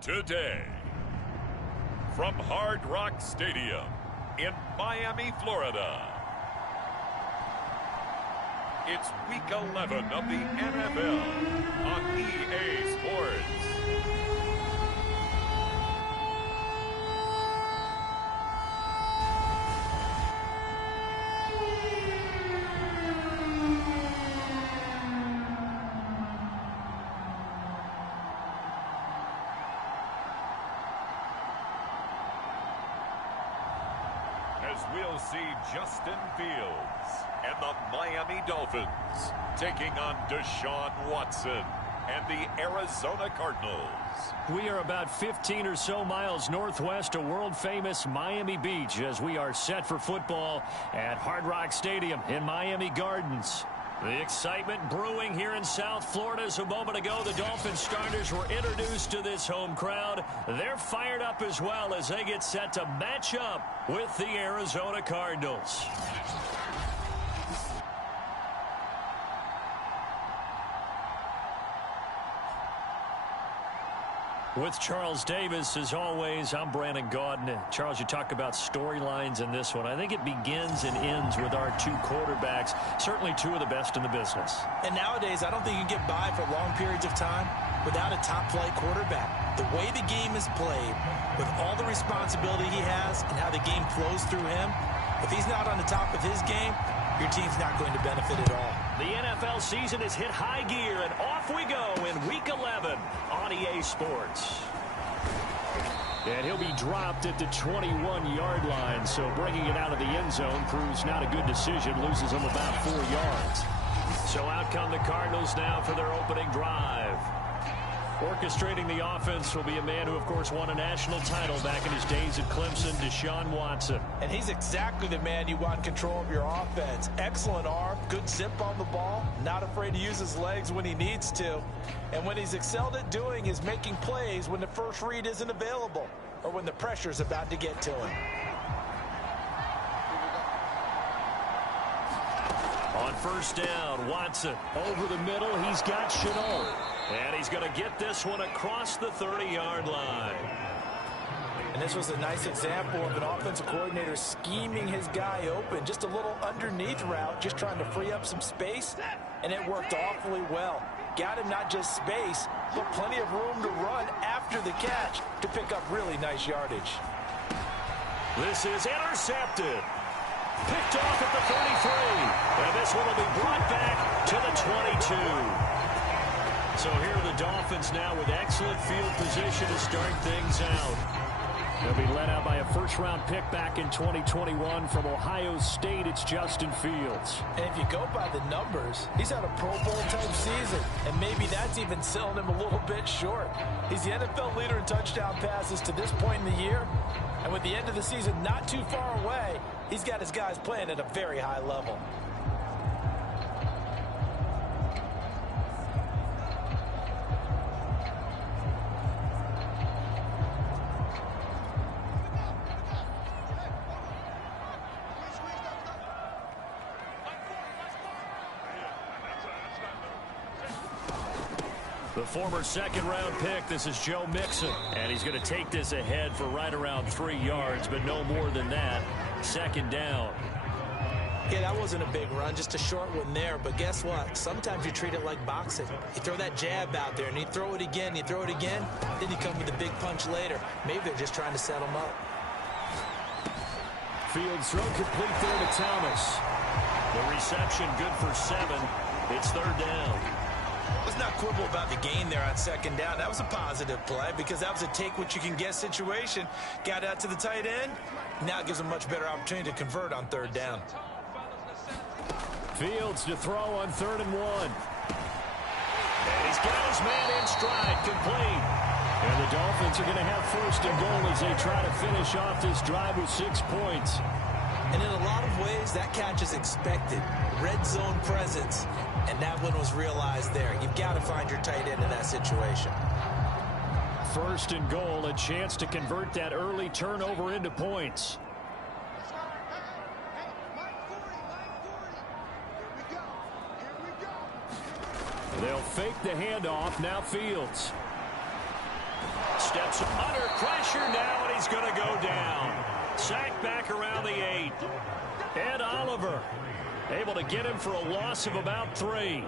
Today, from Hard Rock Stadium in Miami, Florida, it's Week 11 of the NFL on EA Sports. As we'll see Justin Fields and the Miami Dolphins taking on Deshaun Watson and the Arizona Cardinals. We are about 15 or so miles northwest of world-famous Miami Beach as we are set for football at Hard Rock Stadium in Miami Gardens. The excitement brewing here in South Florida as a moment ago the Dolphins starters were introduced to this home crowd. They're fired up as well as they get set to match up with the Arizona Cardinals. With Charles Davis, as always, I'm Brandon Gaudin. Charles, you talk about storylines in this one. I think it begins and ends with our two quarterbacks, certainly two of the best in the business. And nowadays, I don't think you can get by for long periods of time without a top-flight quarterback. The way the game is played, with all the responsibility he has and how the game flows through him, if he's not on the top of his game, your team's not going to benefit at all. The NFL season has hit high gear, and off we go in Week 11 on EA Sports. And he'll be dropped at the 21-yard line, so bringing it out of the end zone proves not a good decision, loses him about 4 yards. So out come the Cardinals now for their opening drive. Orchestrating the offense will be a man who, of course, won a national title back in his days at Clemson, Deshaun Watson. And he's exactly the man you want control of your offense. Excellent arm, good zip on the ball, not afraid to use his legs when he needs to. And when he's excelled at doing is making plays when the first read isn't available or when the pressure's about to get to him. On first down, Watson over the middle. He's got Shenault. And he's going to get this one across the 30-yard line. And this was a nice example of an offensive coordinator scheming his guy open. Just a little underneath route, just trying to free up some space. And it worked awfully well. Got him not just space, but plenty of room to run after the catch to pick up really nice yardage. This is intercepted. Picked off at the 33. And this one will be brought back to the 22. So here are the Dolphins now with excellent field position to start things out. They'll be led out by a first-round pick back in 2021 from Ohio State. It's Justin Fields. And if you go by the numbers, he's had a Pro Bowl-type season, and maybe that's even selling him a little bit short. He's the NFL leader in touchdown passes to this point in the year, and with the end of the season not too far away, he's got his guys playing at a very high level. The former second-round pick, this is Joe Mixon. And he's going to take this ahead for right around 3 yards, but no more than that. Second down. Yeah, that wasn't a big run, just a short one there. But guess what? Sometimes you treat it like boxing. You throw that jab out there, and you throw it again, you throw it again, then you come with a big punch later. Maybe they're just trying to set him up. Fields throw complete there to Thomas. The reception good for 7. It's third down. Let's not quibble about the gain there on second down. That was a positive play because that was a take-what-you-can-get situation. Got out to the tight end. Now it gives him a much better opportunity to convert on third down. Fields to throw on 3rd and 1. And he's got his man in stride, complete. And the Dolphins are going to have first and goal as they try to finish off this drive with 6 points. And in a lot of ways, that catch is expected. Red zone presence. And that one was realized there. You've got to find your tight end in that situation. First and goal, a chance to convert that early turnover into points. They'll fake the handoff. Now Fields. steps under pressure now, and he's going to go down. Sacked back around the 8. Ed Oliver able to get him for a loss of about 3.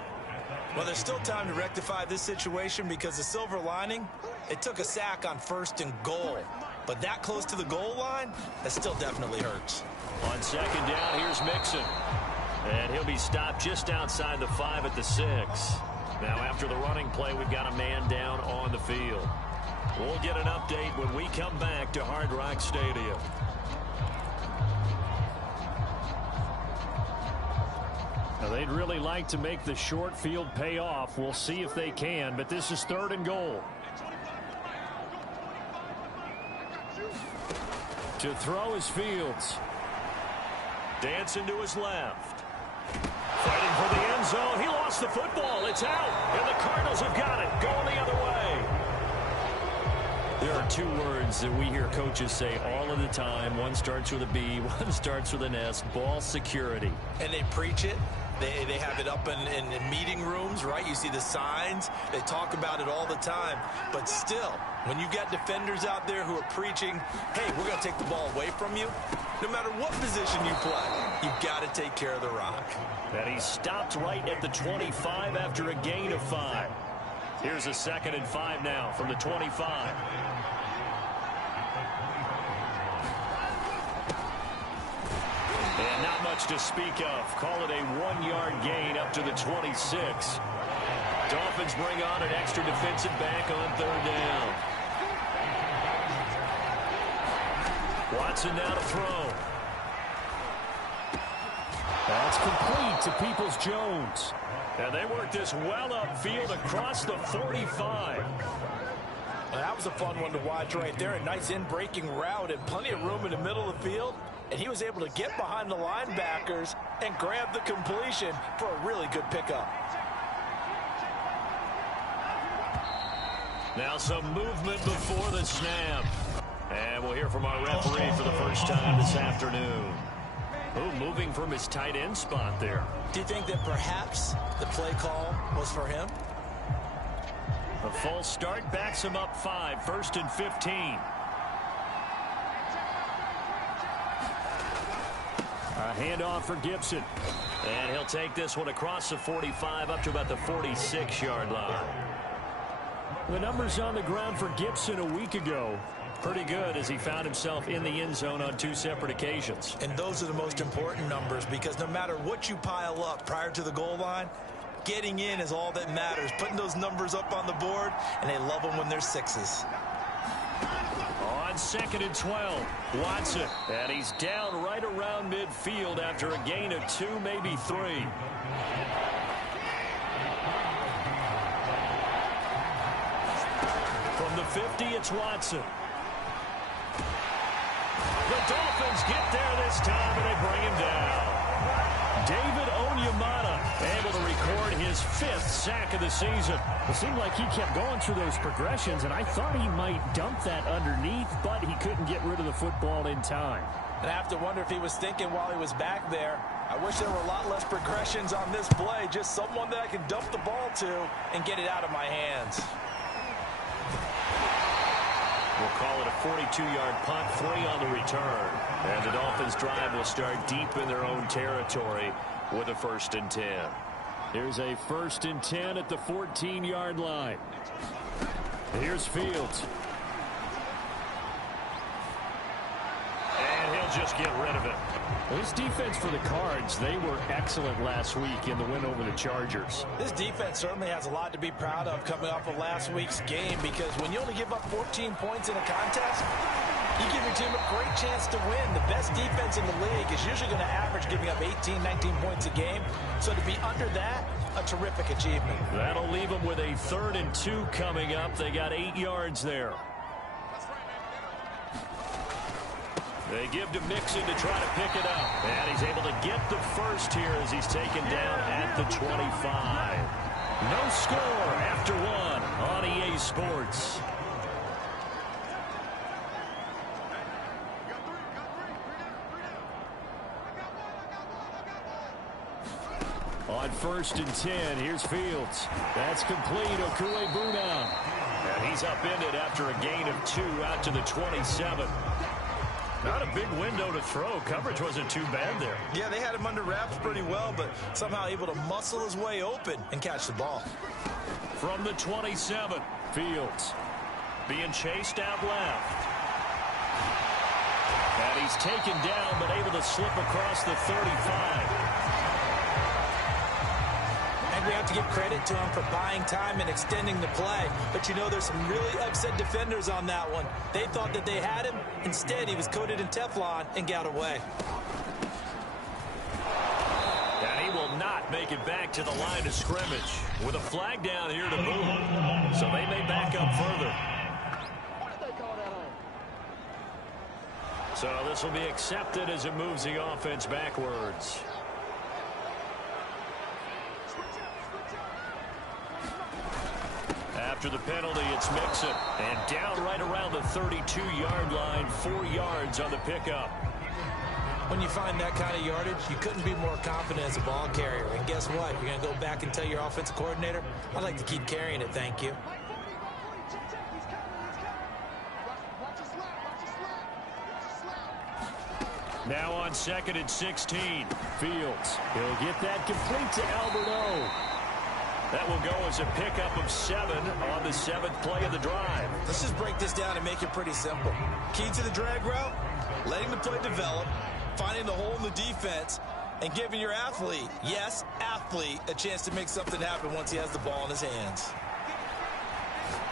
Well, there's still time to rectify this situation because the silver lining, it took a sack on 1st and goal. But that close to the goal line, that still definitely hurts. On 2nd down, here's Mixon. And he'll be stopped just outside the 5 at the 6. Now, after the running play, we've got a man down on the field. We'll get an update when we come back to Hard Rock Stadium. Now, they'd really like to make the short field pay off. We'll see if they can, but this is 3rd and goal. To throw is Fields. Dancing to his left. Fighting for the end zone. He lost the football. It's out. And the Cardinals have got it. Going the other way. There are 2 words that we hear coaches say all of the time. One starts with a B. One starts with an S. Ball security. And they preach it. They have it up in meeting rooms, right? You see the signs. They talk about it all the time. But still, when you got defenders out there who are preaching, hey, we're going to take the ball away from you, no matter what position you play, you've got to take care of the rock. And he stopped right at the 25 after a gain of 5. Here's a 2nd and 5 now from the 25. And not much to speak of. Call it a 1-yard gain up to the 26. Dolphins bring on an extra defensive back on 3rd down. Watson now to throw. That's complete to Peoples-Jones. And they work this well upfield across the 45. Well, that was a fun one to watch right there. A nice in-breaking route and plenty of room in the middle of the field. And he was able to get behind the linebackers and grab the completion for a really good pickup. Now some movement before the snap. And we'll hear from our referee for the first time this afternoon. Oh, moving from his tight end spot there. Do you think that perhaps the play call was for him? A false start backs him up 5, 1st and 15. A handoff for Gibson. And he'll take this one across the 45 up to about the 46-yard line. The numbers on the ground for Gibson a week ago. Pretty good as he found himself in the end zone on 2 separate occasions. And those are the most important numbers because no matter what you pile up prior to the goal line, getting in is all that matters. Putting those numbers up on the board, and they love them when they're 6s. On 2nd and 12, Watson. And he's down right around midfield after a gain of 2, maybe 3. From the 50, it's Watson. The Dolphins get there this time, and they bring him down. David Onyemata able to record his 5th sack of the season. It seemed like he kept going through those progressions, and I thought he might dump that underneath, but he couldn't get rid of the football in time. And I have to wonder if he was thinking while he was back there, I wish there were a lot less progressions on this play, just someone that I can dump the ball to and get it out of my hands. We'll call it a 42-yard punt, 3 on the return. And the Dolphins drive will start deep in their own territory with a 1st and 10. Here's a 1st and 10 at the 14-yard line. Here's Fields. And he'll just get rid of it. This defense for the Cards, they were excellent last week in the win over the Chargers. This defense certainly has a lot to be proud of coming off of last week's game because when you only give up 14 points in a contest, you give your team a great chance to win. The best defense in the league is usually going to average giving up 18, 19 points a game. So to be under that, a terrific achievement. That'll leave them with a 3rd and 2 coming up. They got 8 yards there. They give to Mixon to try to pick it up. And he's able to get the first here as he's taken down at the 25. No score after 1 on EA Sports. On 1st and 10, here's Fields. That's complete. Okuegbuna. And he's upended after a gain of 2 out to the 27. Not a big window to throw. Coverage wasn't too bad there. Yeah, they had him under wraps pretty well, but somehow able to muscle his way open and catch the ball. From the 27, Fields being chased out left. And he's taken down, but able to slip across the 35. And we have to give credit to him for buying time and extending the play. But you know, there's some really upset defenders on that one. They thought that they had him. Instead, he was coated in Teflon and got away. And he will not make it back to the line of scrimmage with a flag down here to move. So they may back up further. So this will be accepted as it moves the offense backwards. After the penalty, it's Mixon. And down right around the 32-yard line, 4 yards on the pickup. When you find that kind of yardage, you couldn't be more confident as a ball carrier. And guess what? You're going to go back and tell your offensive coordinator, I'd like to keep carrying it, thank you. Now on 2nd and 16, Fields. He'll get that complete to Alberto. That will go as a pickup of 7 on the 7th play of the drive. Let's just break this down and make it pretty simple. Key to the drag route, letting the play develop, finding the hole in the defense, and giving your athlete, yes, athlete, a chance to make something happen once he has the ball in his hands.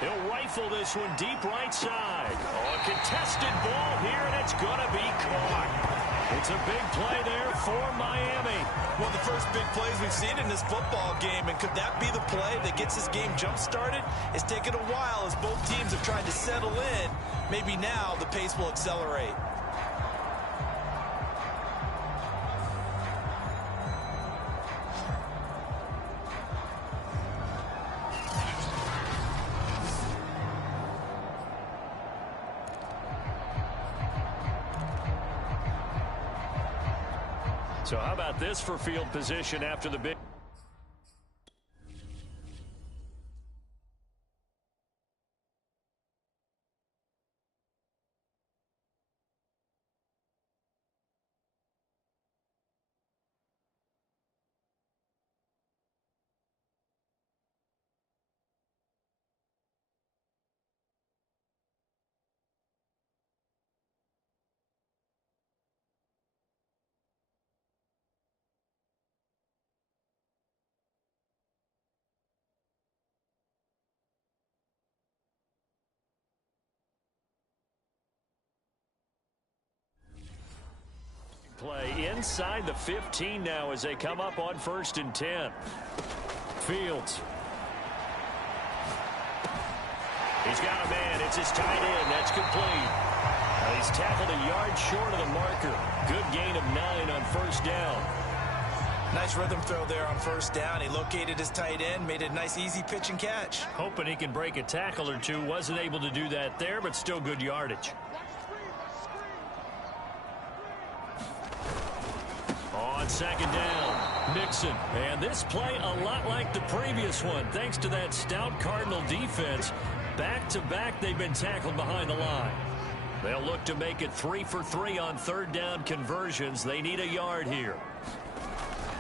He'll rifle this one deep right side. Oh, a contested ball here, and it's going to be caught. It's a big play there for Miami. One of the first big plays we've seen in this football game, and could that be the play that gets this game jump-started? It's taken a while as both teams have tried to settle in. Maybe now the pace will accelerate. So how about this for field position after the big... play inside the 15 now as they come up on 1st and 10. Fields. He's got a man. It's his tight end. That's complete. He's tackled a yard short of the marker. Good gain of 9 on 1st down. Nice rhythm throw there on 1st down. He located his tight end, made a nice easy pitch and catch. Hoping he can break a tackle or two. Wasn't able to do that there, but still good yardage. On 2nd down, Mixon. And this play a lot like the previous one. Thanks to that stout Cardinal defense, back-to-back they've been tackled behind the line. They'll look to make it 3 for 3 on 3rd down conversions. They need a yard here.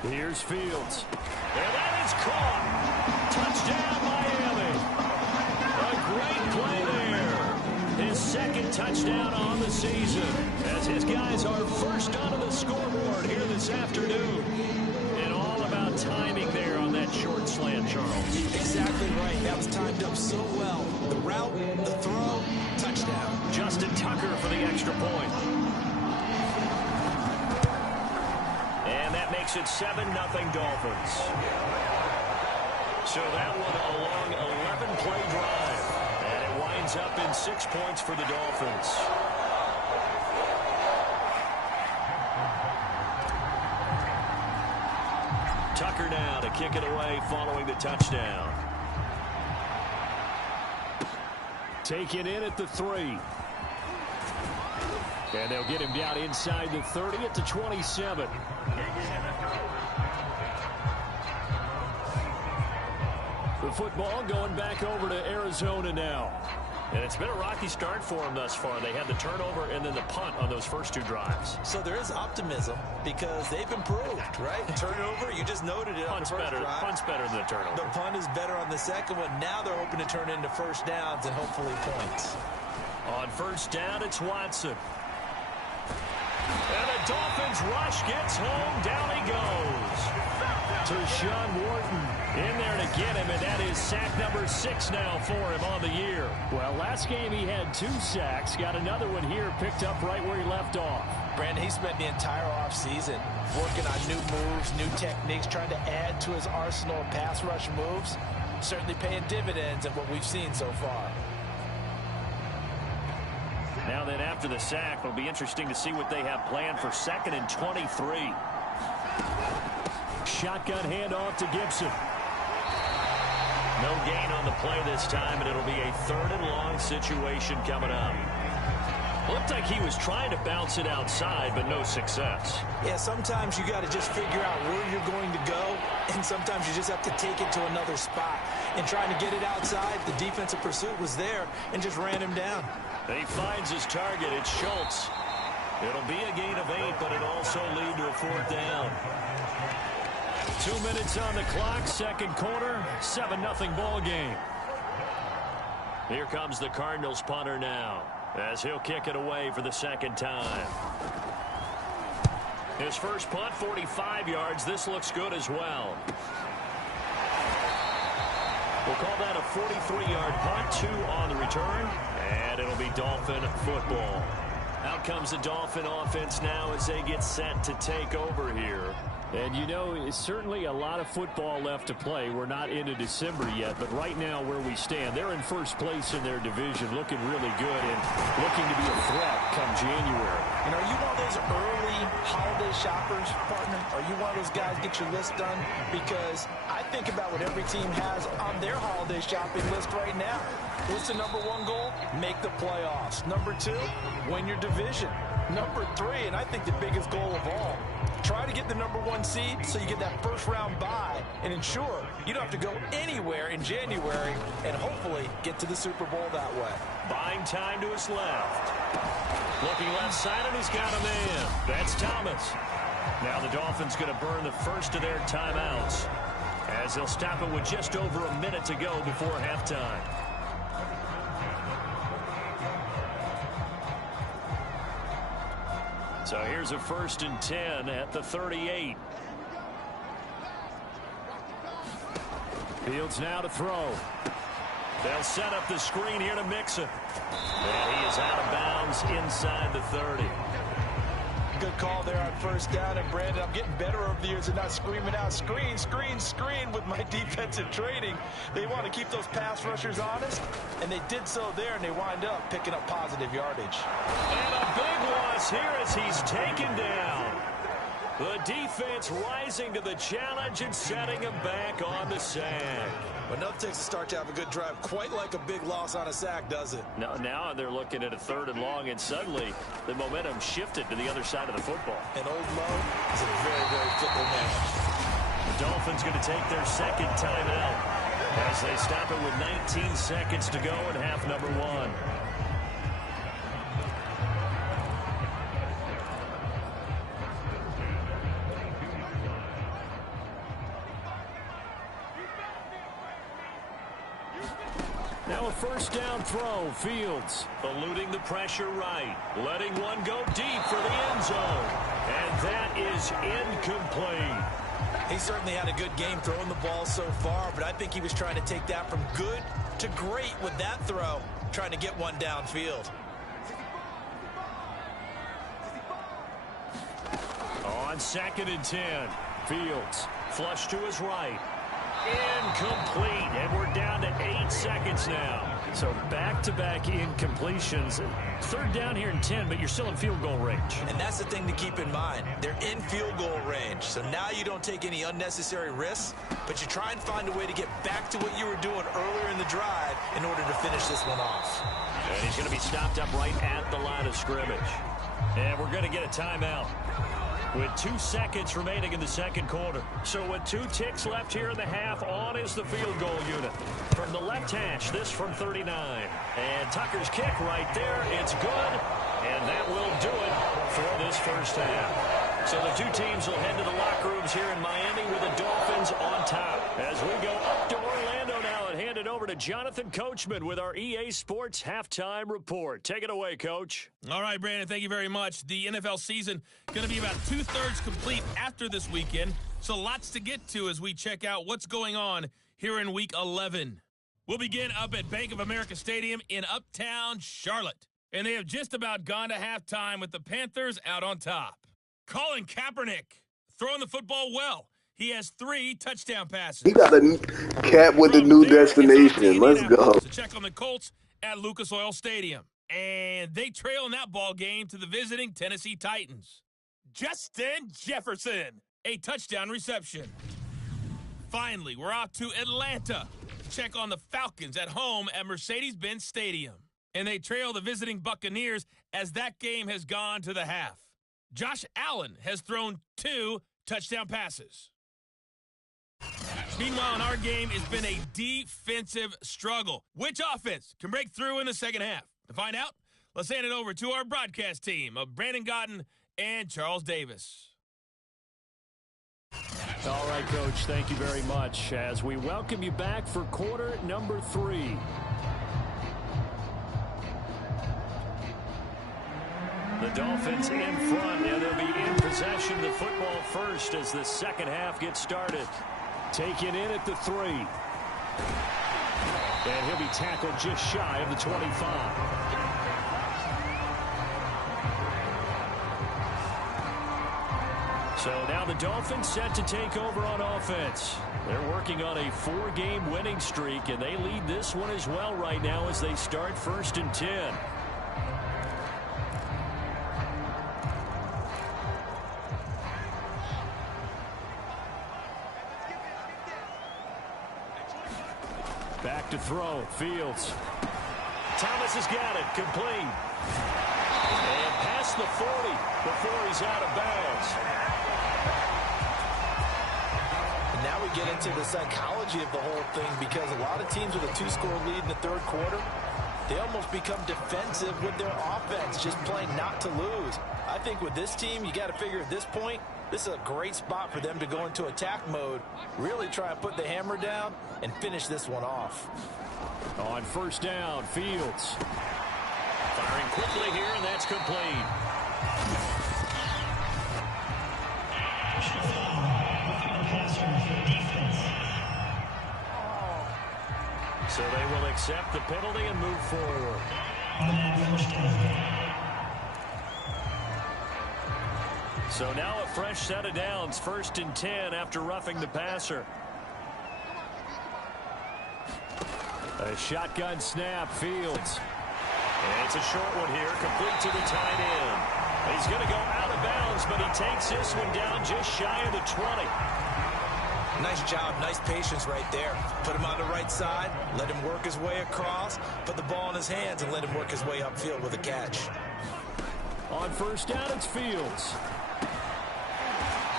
Here's Fields. And that is caught. Touchdown, Miami. A great play there. His 2nd touchdown on the season as his guys are first onto the scoreboard here this afternoon. And all about timing there on that short slant, Charles. Exactly right. That was timed up so well. The route, the throw, touchdown. Justin Tucker for the extra point. And that makes it 7-0 Dolphins. So that one a long 11-play drive. And it winds up in 6 points for the Dolphins. Tucker now to kick it away following the touchdown. Taken in at the 3. And they'll get him down inside the 30 at the 27. The football going back over to Arizona now. And it's been a rocky start for them thus far. They had the turnover and then the punt on those first two drives. So there is optimism because they've improved, right? Turnover, you just noted it. Punt's better. Punt's better than the turnover. The punt is better on the second one. Now they're hoping to turn it into first downs and hopefully points. On first down, it's Watson. And the Dolphins rush gets home. Down he goes. Tershawn Wharton in there to get him, and that is sack number 6 now for him on the year. Well, last game he had 2 sacks. Got another one here, picked up right where he left off. Brandon, he spent the entire offseason working on new moves, new techniques, trying to add to his arsenal of pass rush moves. Certainly paying dividends of what we've seen so far. Now then, after the sack, it'll be interesting to see what they have planned for 2nd and 23. Shotgun handoff to Gibson. No gain on the play this time, and it'll be a 3rd and long situation coming up. Looked like he was trying to bounce it outside, but no success. Yeah, sometimes you got to just figure out where you're going to go, and sometimes you just have to take it to another spot. And trying to get it outside, the defensive pursuit was there and just ran him down. He finds his target. It's Schultz. It'll be a gain of 8, but it also lead to a 4th down. 2 minutes on the clock, second quarter, 7-0 ball game. Here comes the Cardinals punter now, as he'll kick it away for the 2nd time. His first punt, 45 yards. This looks good as well. We'll call that a 43-yard punt, 2 on the return, and it'll be Dolphin football. Out comes the Dolphin offense now as they get set to take over here. And you know, it's certainly a lot of football left to play. We're not into December yet, but right now where we stand, they're in first place in their division, looking really good and looking to be a threat come January. And are you one of those early holiday shoppers, partner? Are you one of those guys get your list done? Because I think about what every team has on their holiday shopping list right now. What's the number 1 goal? Make the playoffs. Number 2, win your division. Number 3, and I think the biggest goal of all, try to get the number 1 seed so you get that first round bye and ensure you don't have to go anywhere in January and hopefully get to the Super Bowl that way. Buying time to his left. Looking left side, and he's got a man. That's Thomas. Now the Dolphins going to burn the first of their timeouts as they'll stop it with just over a minute to go before halftime. So here's a 1st and 10 at the 38. Fields now to throw. They'll set up the screen here to Mixon. And he is out of bounds inside the 30. Good call there on first down. And Brandon, I'm getting better over the years and not screaming out screen, screen, screen with my defensive training. They want to keep those pass rushers honest, and they did so there, and they wind up picking up positive yardage. And a big loss here as he's taken down. The defense rising to the challenge and setting him back on the sack. But enough takes a start to have a good drive, quite like a big loss on a sack, does it? Now they're looking at a 3rd and long, and suddenly the momentum shifted to the other side of the football. And Old Mo is a very, very fickle man. The Dolphins going to take their 2nd timeout as they stop it with 19 seconds to go in half number 1. Now a first down throw, Fields. Eluding the pressure right. Letting one go deep for the end zone. And that is incomplete. He certainly had a good game throwing the ball so far, but I think he was trying to take that from good to great with that throw, trying to get one downfield. On 2nd and 10, Fields flush to his right. Incomplete, and we're down to 8 seconds now. So back-to-back incompletions. 3rd down here and 10, but you're still in field goal range. And that's the thing to keep in mind. They're in field goal range, so now you don't take any unnecessary risks, but you try and find a way to get back to what you were doing earlier in the drive in order to finish this one off. And he's going to be stopped up right at the line of scrimmage. And we're going to get a timeout. with 2 seconds remaining in the second quarter. So with 2 ticks left here in the half, on is the field goal unit. From the left hash, this from 39. And Tucker's kick right there. It's good. And that will do it for this first half. So the 2 teams will head to the locker rooms here in Miami with the Dolphins on top. As we go up to Orlando now and hand it over to Jonathan Coachman with our EA Sports Halftime Report. Take it away, Coach. All right, Brandon, thank you very much. The NFL season going to be about 2/3 complete after this weekend, so lots to get to as we check out what's going on here in Week 11. We'll begin up at Bank of America Stadium in Uptown Charlotte, and they have just about gone to halftime with the Panthers out on top. Colin Kaepernick throwing the football well. He has 3 touchdown passes. He got a cat with a new destination. Let's go. So check on the Colts at Lucas Oil Stadium. And they trail in that ball game to the visiting Tennessee Titans. Justin Jefferson, a touchdown reception. Finally, we're off to Atlanta to check on the Falcons at home at Mercedes-Benz Stadium. And they trail the visiting Buccaneers as that game has gone to the half. Josh Allen has thrown 2 touchdown passes. Meanwhile, in our game, it's been a defensive struggle. Which offense can break through in the second half? To find out, let's hand it over to our broadcast team of Brandon Gotten and Charles Davis. All right, Coach, thank you very much as we welcome you back for quarter number 3. The Dolphins in front, and they'll be in possession of the football first as the second half gets started. Taken in at the 3. And he'll be tackled just shy of the 25. So now the Dolphins set to take over on offense. They're working on a 4-game winning streak, and they lead this one as well right now as they start 1st and 10. Back to throw. Fields. Thomas has got it. Complete. And past the 40 before he's out of bounds. And now we get into the psychology of the whole thing because a lot of teams with a 2-score lead in the third quarter, they almost become defensive with their offense, just playing not to lose. I think with this team, you got to figure at this point, this is a great spot for them to go into attack mode, really try and put the hammer down and finish this one off. On 1st down, Fields. Firing quickly here, and that's complete. So they will accept the penalty and move forward. So now a fresh set of downs, 1st and 10 after roughing the passer. A shotgun snap, Fields. And it's a short one here, complete to the tight end. He's going to go out of bounds, but he takes this one down just shy of the 20. Nice job, nice patience right there. Put him on the right side, let him work his way across, put the ball in his hands, and let him work his way upfield with a catch. On 1st down, it's Fields.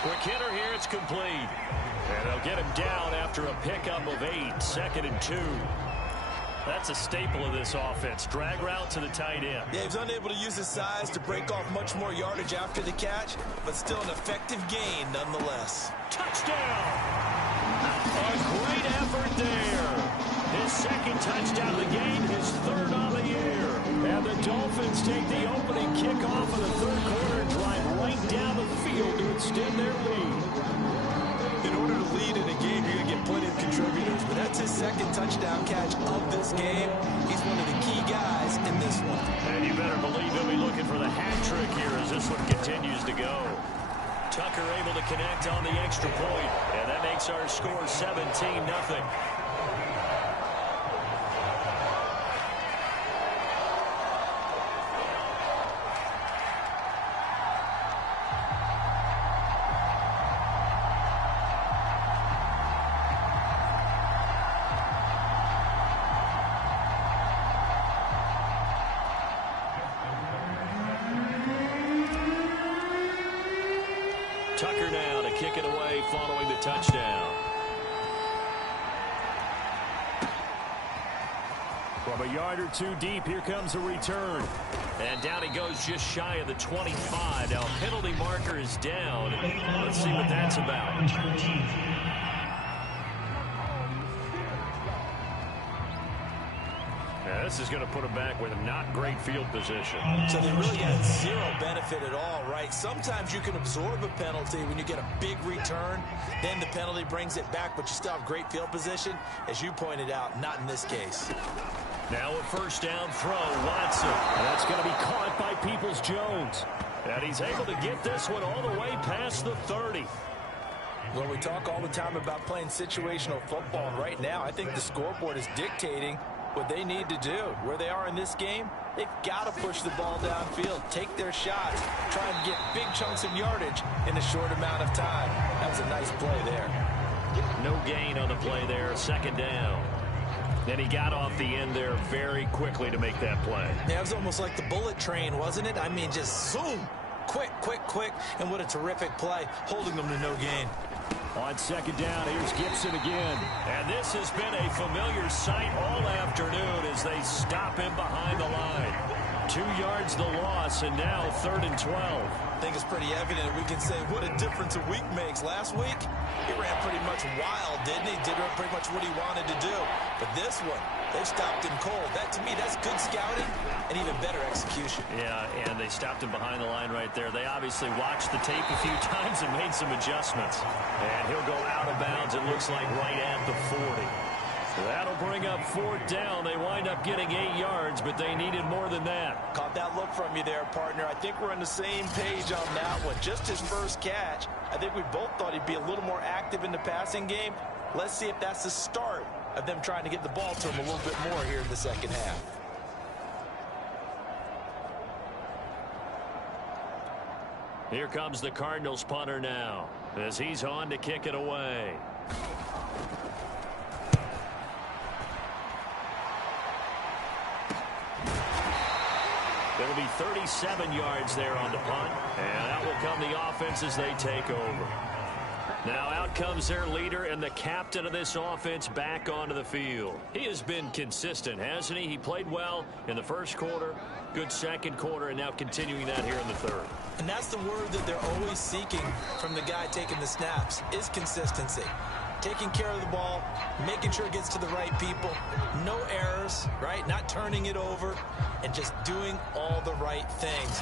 Quick hitter here, it's complete. And they'll get him down after a pickup of 8, 2nd and 2. That's a staple of this offense. Drag route to the tight end. Yeah, he's unable to use his size to break off much more yardage after the catch, but still an effective gain nonetheless. Touchdown! A great effort there. His 2nd touchdown of the game, his 3rd on the year. And the Dolphins take the opening kickoff of the 3rd quarter and drive right down the field to extend their lead. In order to lead in a game, you're going to get plenty of contributors, but that's his 2nd touchdown catch of this game. He's one of the key guys in this one. And you better believe he'll be looking for the hat trick here as this one continues to go. Tucker able to connect on the extra point, and that makes our score 17-0. Tucker now to kick it away following the touchdown. From a yard or two deep, here comes a return. And down he goes just shy of the 25. Now, penalty marker is down. Let's see what that's about. Now, this is going to put him back with not great field position. So they really got zero benefit at all, right? Sometimes you can absorb a penalty when you get a big return. Then the penalty brings it back, but you still have great field position. As you pointed out, not in this case. Now a first down throw, Watson. And that's going to be caught by Peoples-Jones. And he's able to get this one all the way past the 30. Well, we talk all the time about playing situational football, and right now I think the scoreboard is dictating what they need to do. Where they are in this game, they've got to push the ball downfield, take their shots, try and get big chunks of yardage in a short amount of time. That was a nice play there. No gain on the play there, second down. Then he got off the end there very quickly to make that play. Yeah, it was almost like the bullet train, wasn't it? I mean, just zoom. Quick, quick, quick. And what a terrific play, holding them to no gain. On second down, here's Gibson again. And this has been a familiar sight all afternoon as they stop him behind the line. 2 yards the loss, and now 3rd and 12. I think it's pretty evident. We can say what a difference a week makes. Last week, he ran pretty much wild, didn't he? Did pretty much what he wanted to do. But this one, they stopped him cold. That, to me, that's good scouting and even better execution. Yeah, and they stopped him behind the line right there. They obviously watched the tape a few times and made some adjustments. And he'll go out of bounds, it looks like, right at the 40. That'll bring up 4th down. They wind up getting 8 yards, but they needed more than that. Caught that look from you there, partner. I think we're on the same page on that one. Just his first catch. I think we both thought he'd be a little more active in the passing game. Let's see if that's the start of them trying to get the ball to him a little bit more here in the second half. Here comes the Cardinals punter now as he's on to kick it away. It'll be 37 yards there on the punt, and out will come the offense as they take over. Now out comes their leader and the captain of this offense back onto the field. He has been consistent, hasn't he? He played well in the first quarter, good second quarter, and now continuing that here in the third. And that's the word that they're always seeking from the guy taking the snaps, is consistency. Taking care of the ball, making sure it gets to the right people, no errors, right? Not turning it over, and just doing all the right things.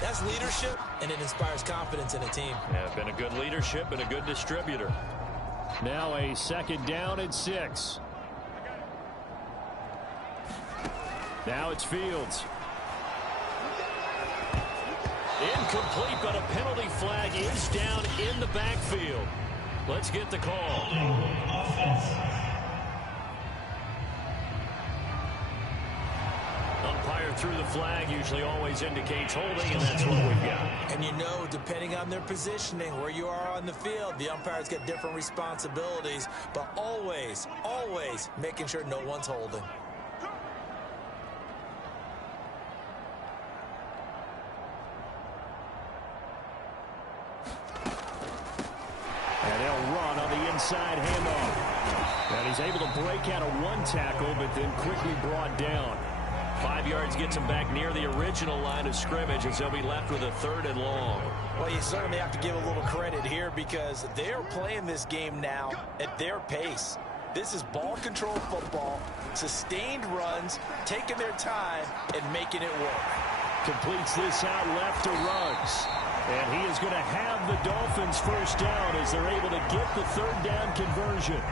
That's leadership, and it inspires confidence in a team. Yeah, been a good leadership and a good distributor. Now a second down and 6. Now it's Fields. Incomplete, but a penalty flag is down in the backfield. Let's get the call. Umpire through the flag usually always indicates holding, and that's what we've got. And you know, depending on their positioning, where you are on the field, the umpire's got different responsibilities, but always, always making sure no one's holding. And they'll run on the inside handoff. And he's able to break out of one tackle, but then quickly brought down. 5 yards gets him back near the original line of scrimmage as they'll be left with a 3rd and long. Well, you certainly have to give a little credit here because they're playing this game now at their pace. This is ball control football, sustained runs, taking their time, and making it work. Completes this out left to Ruggs. And he is going to have the Dolphins first down as they're able to get the 3rd down conversion.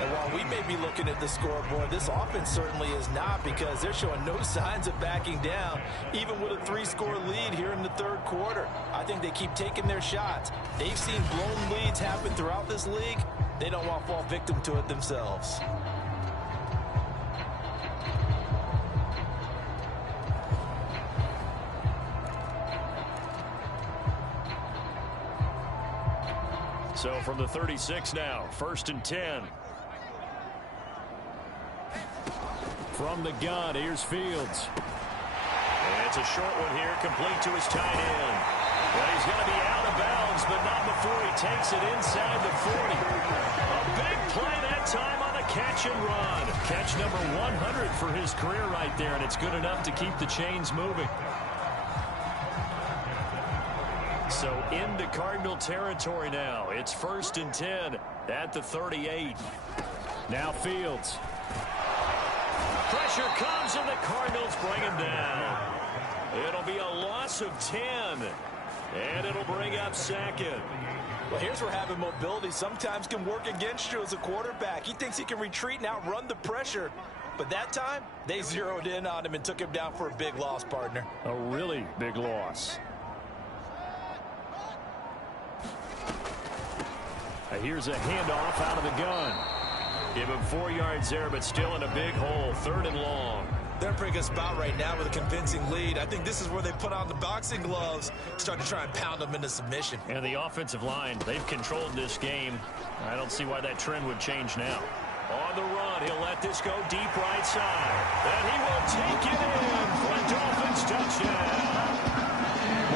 And while we may be looking at the scoreboard, this offense certainly is not, because they're showing no signs of backing down, even with a 3-score lead here in the 3rd quarter. I think they keep taking their shots. They've seen blown leads happen throughout this league. They don't want to fall victim to it themselves. So from the 36 now, 1st and 10. From the gun, here's Fields. And it's a short one here, complete to his tight end. Well, he's going to be out of bounds, but not before he takes it inside the 40. A big play that time on the catch and run. Catch number 100 for his career right there, and it's good enough to keep the chains moving. So into Cardinal territory now. It's 1st and 10 at the 38. Now Fields. Pressure comes, and the Cardinals bring him down. It'll be a loss of 10, and it'll bring up 2nd. Well, here's where having mobility sometimes can work against you as a quarterback. He thinks he can retreat and outrun the pressure. But that time, they zeroed in on him and took him down for a big loss, partner. A really big loss. Here's a handoff out of the gun. Give him 4 yards there, but still in a big hole. 3rd and long. They're in a pretty good spot right now with a convincing lead. I think this is where they put on the boxing gloves, start to try and pound them into submission. And the offensive line, they've controlled this game. I don't see why that trend would change now. On the run, he'll let this go deep right side. And he will take it in for a Dolphins touchdown.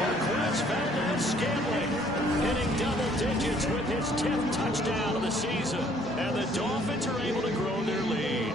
Marquez Valdez-Scantling hitting double digits with his 10th touchdown of the season. And the Dolphins are able to grow their lead.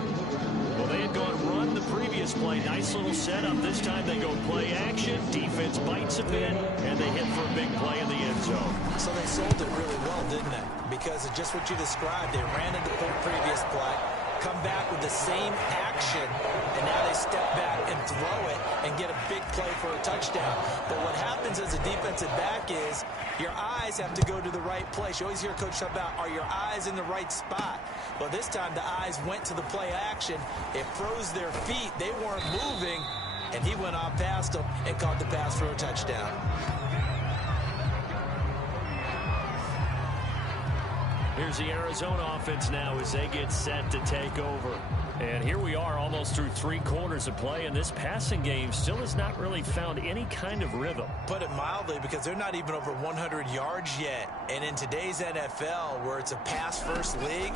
Well, they had gone run the previous play. Nice little setup. This time they go play action. Defense bites a bit, and they hit for a big play in the end zone. So they sold it really well, didn't they? Because of just what you described. They ran into the previous play, come back with the same action, and now they step back and throw it and get a big play for a touchdown. But what happens as a defensive back is your eyes have to go to the right place. You always hear Coach talk about, are your eyes in the right spot? Well, this time the eyes went to the play action. It froze their feet. They weren't moving, and he went on past them and caught the pass for a touchdown. Here's the Arizona offense now as they get set to take over. And here we are almost through 3 quarters of play, and this passing game still has not really found any kind of rhythm. Put it mildly, because they're not even over 100 yards yet. And in today's NFL, where it's a pass-first league,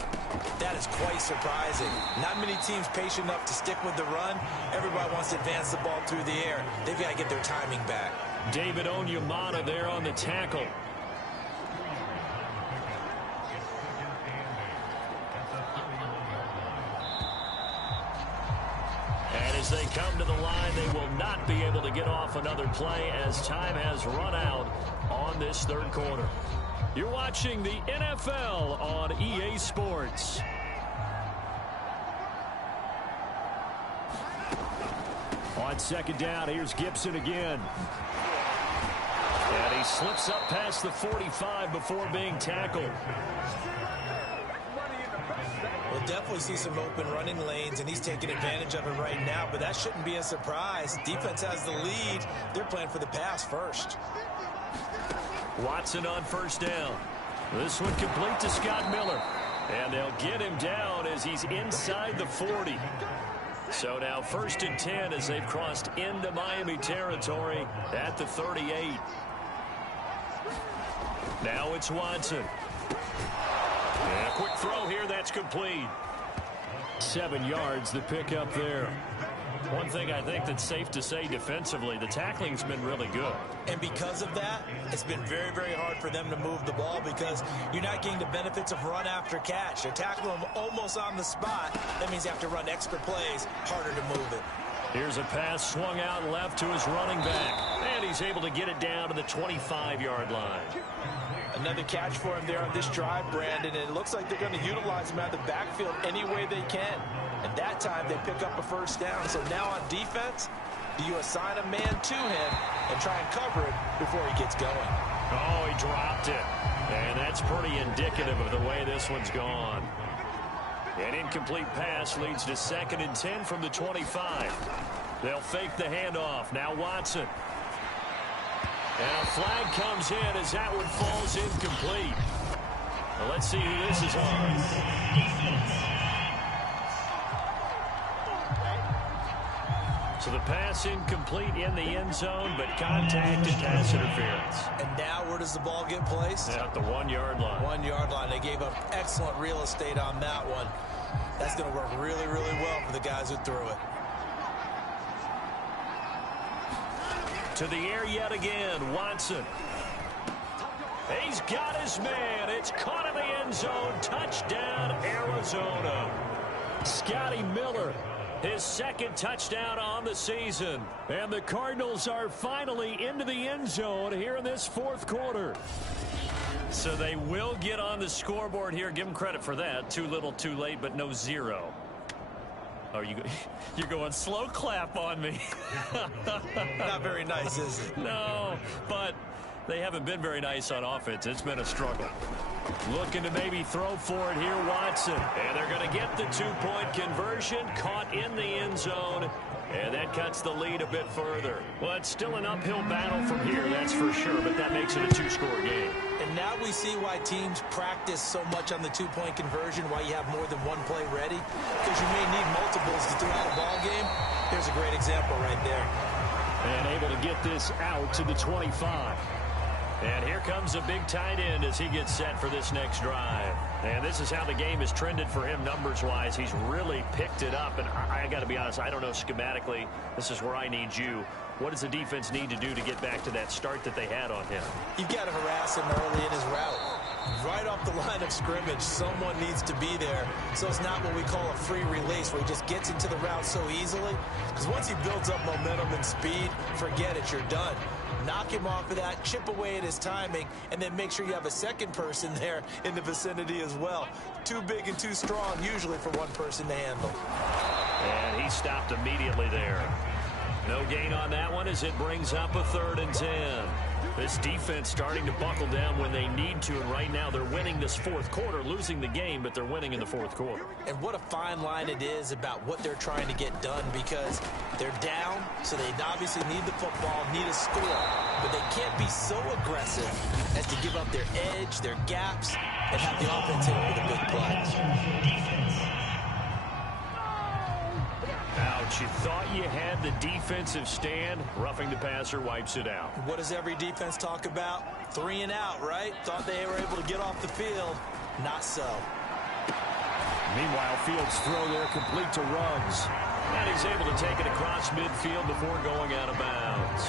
that is quite surprising. Not many teams patient enough to stick with the run. Everybody wants to advance the ball through the air. They've got to get their timing back. David Onyemata there on the tackle. And as they come to the line, they will not be able to get off another play as time has run out on this 3rd quarter. You're watching the NFL on EA Sports. On 2nd down, here's Gibson again. And he slips up past the 45 before being tackled. We'll definitely see some open running lanes, and he's taking advantage of it right now, but that shouldn't be a surprise. Defense has the lead. They're playing for the pass first. Watson on 1st down. This one complete to Scott Miller. And they'll get him down as he's inside the 40. So now 1st and 10 as they've crossed into Miami territory at the 38. Now it's Watson. And a quick throw here, that's complete. 7 yards, the pickup there. One thing I think that's safe to say defensively, the tackling's been really good. And because of that, it's been very, very hard for them to move the ball because you're not getting the benefits of run after catch. They're tackling them almost on the spot. That means you have to run extra plays, harder to move it. Here's a pass swung out left to his running back. And he's able to get it down to the 25-yard line. Another catch for him there on this drive, Brandon, and it looks like they're going to utilize him out of the backfield any way they can. And that time they pick up a 1st down. So now on defense, do you assign a man to him and try and cover it before he gets going? Oh, he dropped it. And that's pretty indicative of the way this one's gone. An incomplete pass leads to 2nd and 10 from the 25. They'll fake the handoff. Now Watson. And a flag comes in as that one falls incomplete. Well, let's see who this is on. So the pass incomplete in the end zone, but contact and pass interference. And now where does the ball get placed? At the 1-yard line. 1-yard line. They gave up excellent real estate on that one. That's going to work really, really well for the guys who threw it. To the air yet again, Watson. He's got his man. It's caught in the end zone. Touchdown, Arizona. Scotty Miller, his second touchdown on the season. And the Cardinals are finally into the end zone here in this fourth quarter. So they will get on the scoreboard here. Give them credit for that. Too little, too late, but no zero. Oh, you're going slow clap on me. Not very nice, is it? No, but they haven't been very nice on offense. It's been a struggle. Looking to maybe throw for it here, Watson. And they're going to get the two-point conversion. Caught in the end zone. And that cuts the lead a bit further. Well, it's still an uphill battle from here, that's for sure, but that makes it a two-score game. And now we see why teams practice so much on the two-point conversion, why you have more than one play ready, because you may need multiples to throw out a ball game. There's a great example right there. And able to get this out to the 25. And here comes a big tight end as he gets set for this next drive. And this is how the game has trended for him numbers-wise. He's really picked it up. And I got to be honest, I don't know schematically. This is where I need you. What does the defense need to do to get back to that start that they had on him? You've got to harass him early in his route. Right off the line of scrimmage, someone needs to be there. So it's not what we call a free release where he just gets into the route so easily. Because once he builds up momentum and speed, forget it, you're done. Knock him off of that, chip away at his timing, and then make sure you have a second person there in the vicinity as well. Too big and too strong usually for one person to handle. And he stopped immediately there. No gain on that one as it brings up a 3rd and 10. This defense starting to buckle down when they need to, and right now they're winning this fourth quarter, losing the game, but they're winning in the fourth quarter. And what a fine line it is about what they're trying to get done, because they're down, so they obviously need the football, need a score, but they can't be so aggressive as to give up their edge, their gaps, and have the offense hit with a big play. Ouch, you thought you had the defensive stand. Roughing the passer wipes it out. What does every defense talk about? 3 and out, right? Thought they were able to get off the field. Not so. Meanwhile, Fields' throw there complete to Ruggs. And he's able to take it across midfield before going out of bounds.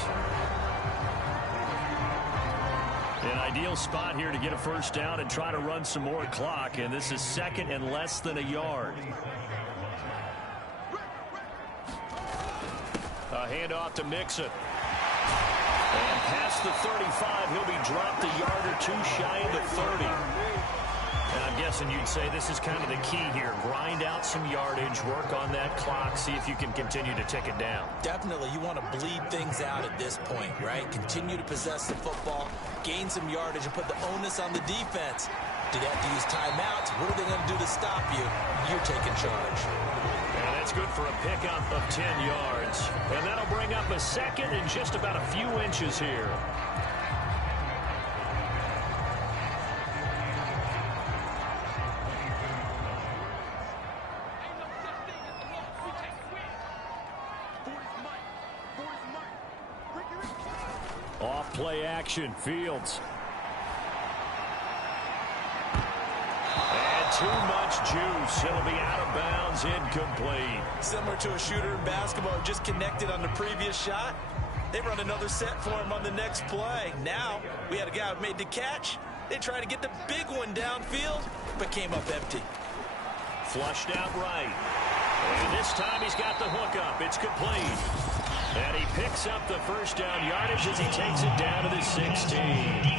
An ideal spot here to get a first down and try to run some more clock. And this is 2nd and less than a yard. A handoff to Mixon. And past the 35, he'll be dropped a yard or two shy of the 30. And I'm guessing you'd say this is kind of the key here. Grind out some yardage, work on that clock, see if you can continue to tick it down. Definitely, you want to bleed things out at this point, right? Continue to possess the football, gain some yardage, and put the onus on the defense. Do they have to use timeouts? What are they going to do to stop you? You're taking charge. And that's good for a pickup of 10 yards. And that'll bring up a 2nd and just about a few inches here. Off play action, Fields. Too much juice. It'll be out of bounds, incomplete. Similar to a shooter in basketball who just connected on the previous shot. They run another set for him on the next play. Now, we had a guy who made the catch. They tried to get the big one downfield, but came up empty. Flushed out right. And this time he's got the hook up. It's complete. And he picks up the first down yardage as he takes it down to the 16.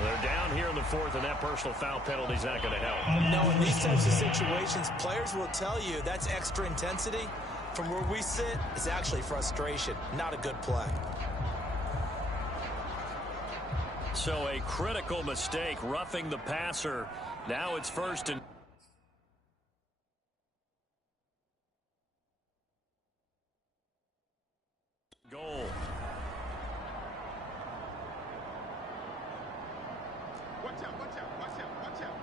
They're down here in the 4th, and that personal foul penalty is not going to help. No, in these types of situations, players will tell you that's extra intensity. From where we sit, it's actually frustration, not a good play. So a critical mistake, roughing the passer. Now it's 1st and goal. Watch out, watch out, watch out, watch out.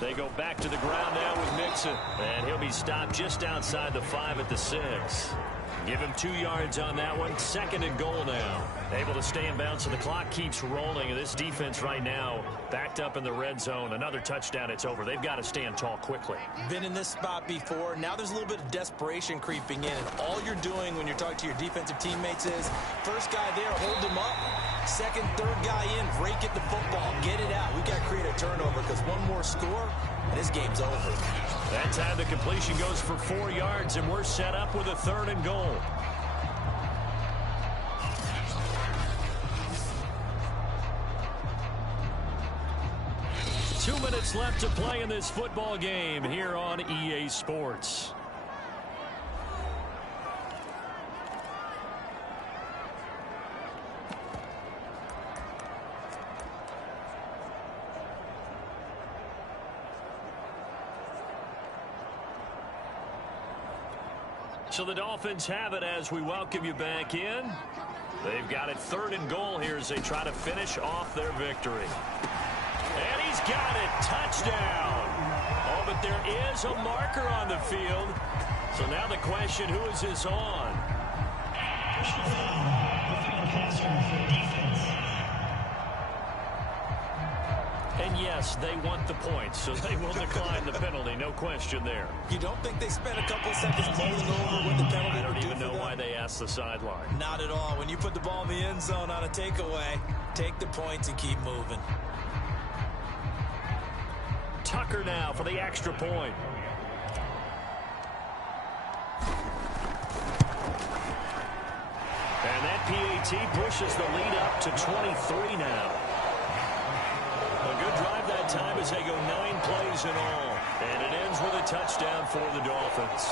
They go back to the ground now with Mixon. And he'll be stopped just outside the 5 at the 6. Give him 2 yards on that one. 2nd and goal now. Able to stay in bounds, so the clock keeps rolling. And this defense right now backed up in the red zone. Another touchdown, it's over. They've got to stand tall quickly. Been in this spot before. Now there's a little bit of desperation creeping in. And all you're doing when you're talking to your defensive teammates is, first guy there, hold him up. Second, third guy in, rake at the football. Get it out. We've got to create a turnover because one more score, and this game's over. That time the completion goes for 4 yards, and we're set up with a 3rd and goal. Two minutes left to play in this football game here on EA Sports. So the Dolphins have it as we welcome you back in. They've got it 3rd and goal here as they try to finish off their victory. And he's got it. Touchdown. Oh, but there is a marker on the field. So now the question, who is this on? And yes, they want the points, so they will decline the penalty. No question there. You don't think they spent a couple of seconds mulling over what the penalty I don't would do even know for them? why they asked the sideline. Not at all. When you put the ball in the end zone on a takeaway, take the points and keep moving. Tucker now for the extra point. And that PAT pushes the lead up to 23 now. A good drive that time as they go 9 plays in all. And it ends with a touchdown for the Dolphins.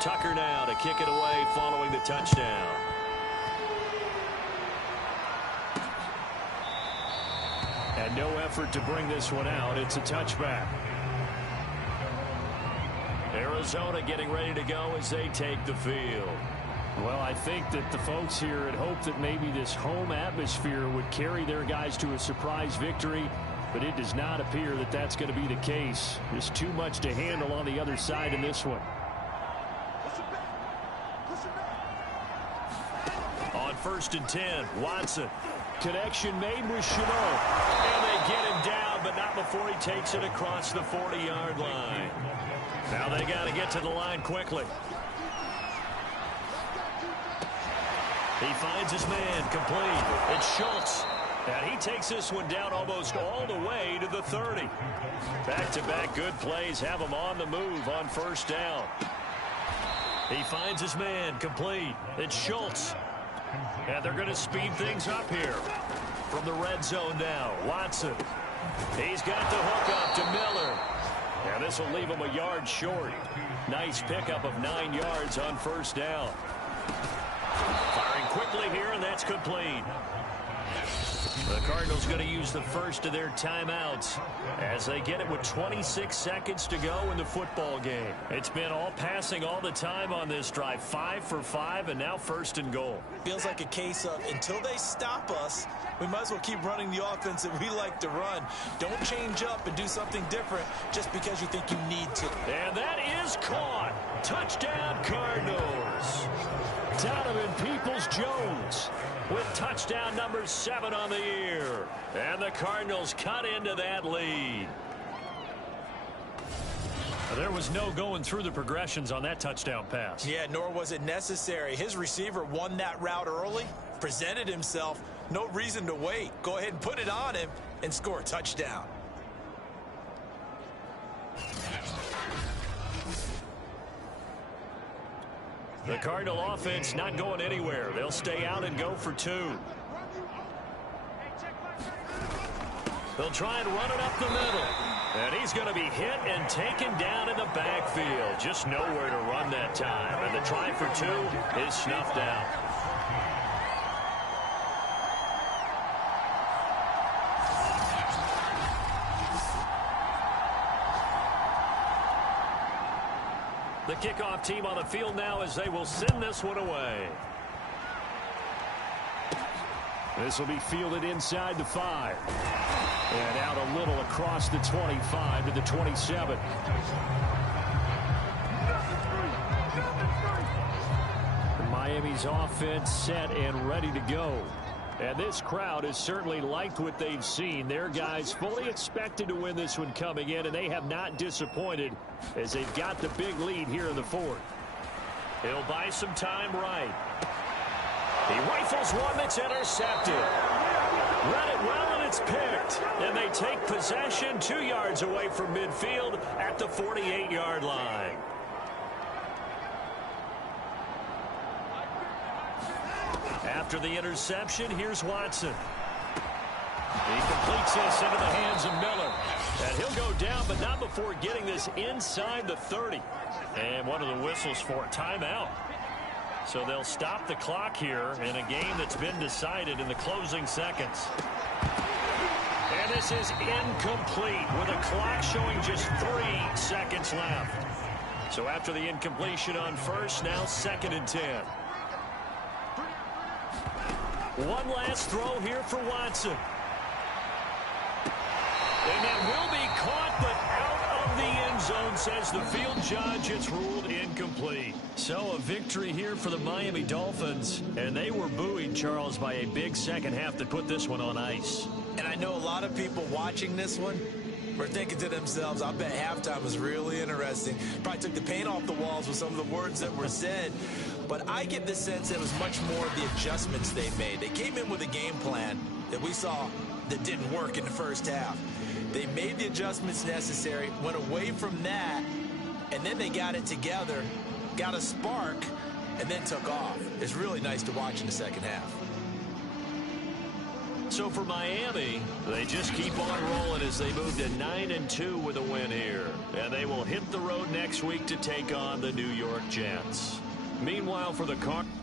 Tucker now to kick it away following the touchdown. And no effort to bring this one out. It's a touchback. Arizona getting ready to go as they take the field. Well, I think that the folks here had hoped that maybe this home atmosphere would carry their guys to a surprise victory, but it does not appear that that's going to be the case. There's too much to handle on the other side in this one. On 1st and 10, Watson. Connection made with Chanel. And they get him down, but not before he takes it across the 40-yard line. Now they got to get to the line quickly. He finds his man complete. It's Schultz. And he takes this one down almost all the way to the 30. Back-to-back good plays have him on the move on 1st down. He finds his man complete. It's Schultz. And they're going to speed things up here. From the red zone now, Watson. He's got the hook up to Miller. And this will leave him a yard short. Nice pickup of 9 yards on 1st down. Firing quickly here, and that's complete. The Cardinals going to use the first of their timeouts as they get it with 26 seconds to go in the football game. It's been all passing all the time on this drive. 5 for 5, and now 1st and goal. Feels like a case of until they stop us, we might as well keep running the offense that we like to run. Don't change up and do something different just because you think you need to. And that is caught. Touchdown, Cardinals. Donovan Peoples-Jones with touchdown number 7 on the year. And the Cardinals cut into that lead. There was no going through the progressions on that touchdown pass. Yeah, nor was it necessary. His receiver won that route early, presented himself. No reason to wait. Go ahead and put it on him and score a touchdown. The Cardinal offense not going anywhere. They'll stay out and go for 2. They'll try and run it up the middle. And he's going to be hit and taken down in the backfield. Just nowhere to run that time. And the try for 2 is snuffed out. The kickoff team on the field now as they will send this one away. This will be fielded inside the 5. And out a little across the 25 to the 27. Miami's offense set and ready to go. And this crowd has certainly liked what they've seen. Their guys fully expected to win this one coming in, and they have not disappointed as they've got the big lead here in the 4th. He'll buy some time right. He rifles one that's intercepted. Read it well, and it's picked. And they take possession 2 yards away from midfield at the 48-yard line. After the interception, here's Watson. He completes this into the hands of Miller. And he'll go down, but not before getting this inside the 30. And one of the whistles for a timeout. So they'll stop the clock here in a game that's been decided in the closing seconds. And this is incomplete with a clock showing just 3 seconds left. So after the incompletion on first, now 2nd and 10. One last throw here for Watson. And that will be caught, but out of the end zone, says the field judge. It's ruled incomplete. So a victory here for the Miami Dolphins. And they were buoyed, Charles, by a big second half that put this one on ice. And I know a lot of people watching this one were thinking to themselves, I bet halftime was really interesting. Probably took the paint off the walls with some of the words that were said. But I get the sense it was much more of the adjustments they made. They came in with a game plan that we saw that didn't work in the first half. They made the adjustments necessary, went away from that, and then they got it together, got a spark, and then took off. It's really nice to watch in the second half. So for Miami, they just keep on rolling as they move to 9-2 with a win here. And they will hit the road next week to take on the New York Jets. Meanwhile, for the Cardinals.